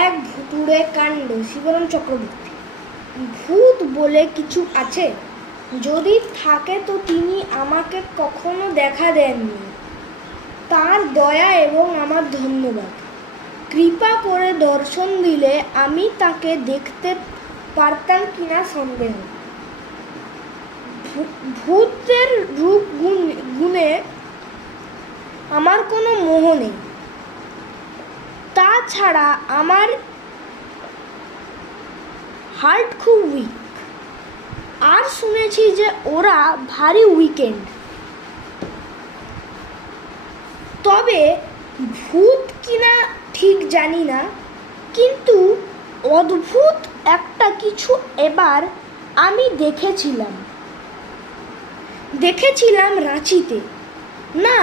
এক ভুতুড়ে কাণ্ড। শিবরাম চক্রবর্তী। ভূত বলে কিছু আছে? যদি থাকে তো তিনি আমাকে কখনো দেখা দেননি। তার দয়া এবং আমার ধন্যবাদ। কৃপা করে দর্শন দিলে আমি তাকে দেখতে পারতাম কিনা সন্দেহ। ভূতের রূপ গুণে আমার কোনো মোহ নেই। তাছাড়া আমার হার্ট খুব উইক। আর শুনেছি যে ওরা ভারী উইকেন্ড। তবে ভূত কিনা ঠিক জানি না, কিন্তু অদ্ভুত একটা কিছু এবার আমি দেখেছিলাম রাঁচিতে। না,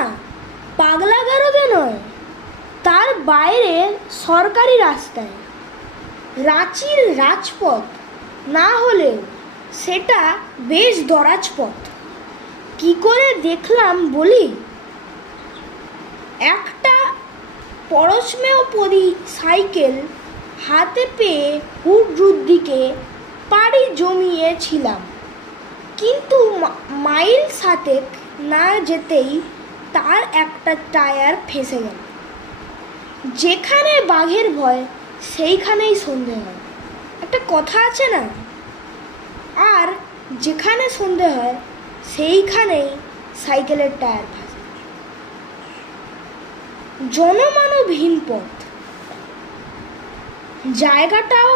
পাগলাগারদে নয়, তার বাইরে সরকারি রাস্তায়। রাঁচির রাজপথ না হলেও সেটা বেশ দরাজ পথ। কি করে দেখলাম বলি? একটা পরশমেয় সাইকেল হাতে পেয়ে হুড়রুর দিকে পাড়ি জমিয়েছিলাম, কিন্তু মাইল 7 না যেতেই তার একটা টায়ার ফেঁসে গেল। যেখানে বাঘের ভয় সেইখানেই সন্ধে হয়, একটা কথা আছে না? আর যেখানে সন্ধে হয় সেইখানেই সাইকেলের টায়ার ফাঁসে। জনমানবহীন পথ, জায়গাটাও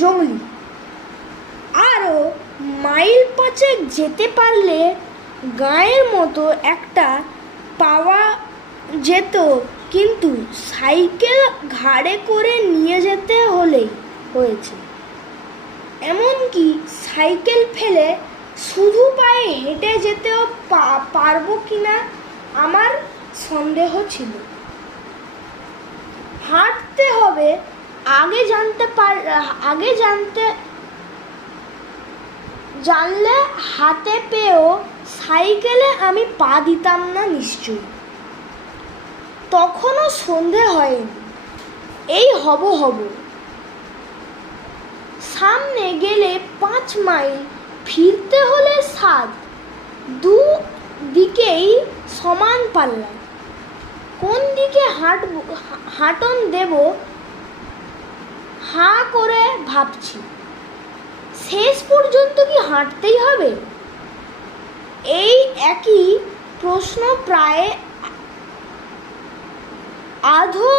জঙ্গলি। আরও মাইল 5 যেতে পারলে গাঁয়ের মতো একটা পাওয়া যেত, কিন্তু সাইকেল ঘাড়ে করে নিয়ে যেতে হয়েছে। এমনকি সাইকেল ফেলে শুধু পায়ে হেঁটে যেতেও পারবো কিনা আমার সন্দেহ ছিল। হাঁটতে হবে জানলে হাতে পেয়েও সাইকেলে আমি পা দিতাম না নিশ্চয়ই। তখনও সন্ধে হয়নি, এই হব। সামনে গেলে 5 মাইল, ফিরতে হলে 7। দুদিকেই সমান পাল্লা। কোন দিকে হাঁটন দেব হাঁ করে ভাবছি। শেষ পর্যন্ত কি হাঁটতেই হবে? এই একই প্রশ্ন প্রায় আধো